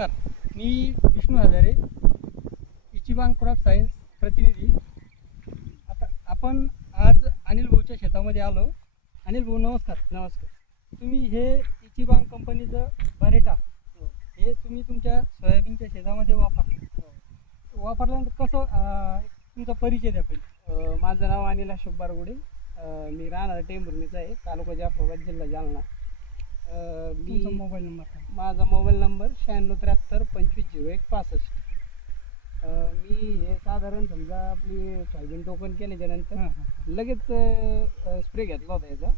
मी Vishnu Hazare, इचिबांग crop science प्रतिनिधी. आता आपण आज अनिल भाऊच्या शेतामध्ये आलो. अनिल भाऊ नमस्कार. नमस्कार. तुम्ही हे इचिबांग कंपनीचं बरेटा हे तुम्ही तुमच्या सोयाबीनच्या शेतामध्ये वापरल्यानंतर कसं तुमचा परिचय द्या पहिले. माझं नाव अनिल अशोक बारगुडे. मी राहणार टेंभुर्णीचा आहे, तालुका जाफराबाद, जिल्हा जालना. तुमचा मोबाईल नंबर सांगा. माझा मोबाईल नंबर 9673250165. मी हे साधारण समजा आपली सोयाबीन टोकन केल्याच्या नंतर लगेच स्प्रे घेतला होता याचा.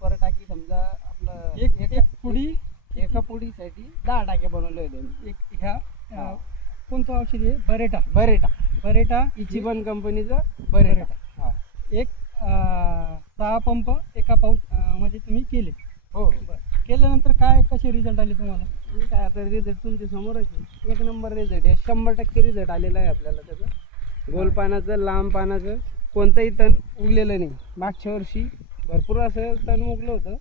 पर टाकी समजा आपलं एका पुडीसाठी 10 टाक्या बनवले होते. एक ह्या कोणतं औषध आहे? बरेटा. बरेटा इचिबांग कंपनीचं बरेटा. हा. एक 6 पंप एका पाऊच मध्ये तुम्ही केले. हो. बरं. केल्यानंतर कसे रिझल्ट आले तुम्हाला? काय आता रिझल्ट तुमच्या समोरच आहे. एक नंबर रिझल्ट आहे. 100% रिझल्ट आलेला आहे आपल्याला त्याचं. गोल पानाचं, लांब पानाचं कोणतंही तण उगलेलं नाही. मागच्या वर्षी भरपूर असं तण उगलं होतं.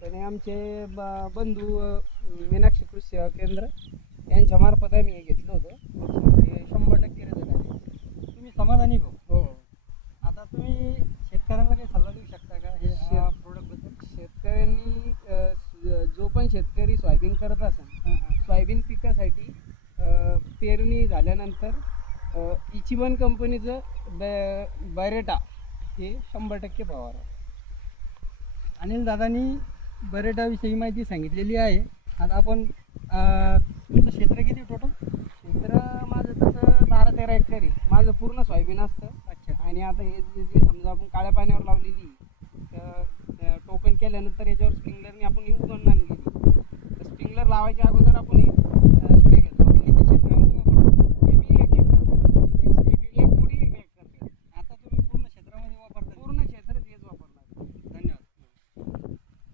त्याने आमचे बंधू मीनाक्षी कृषी सेवा केंद्र यांच्या मार्फत आम्ही हे घेतलं होतं. हे 100% रिझल्ट आले. तुम्ही समाधानी भाऊ? हो. आता तुम्ही शेतकऱ्यांना काही सल्ला देऊ शकता का हे प्रोडक्टबद्दल? शेतकऱ्यांनी जो पण शेतकरी सोयाबीन करत असेल, सोयाबीन पिकासाठी पेरणी झाल्यानंतर इचिबांग कंपनीचं बरेटा हे 100% फवारा. अनिल दादांनी बरेटाविषयी माहिती सांगितलेली आहे. आता आपण तुमचं क्षेत्र किती टोटल? क्षेत्र माझं तसं 12-13 एकर आहे. माझं पूर्ण सोयाबीन असतं. अच्छा. आणि आता हे जे समजा आपण काळ्या पाण्यावर लावलेली टोकन केल्यानंतर याच्यावर स्प्रिंकलरने आपण ही उगवून आणलेली. स्प्रिंकलर लावायच्या अगोदर आपण हे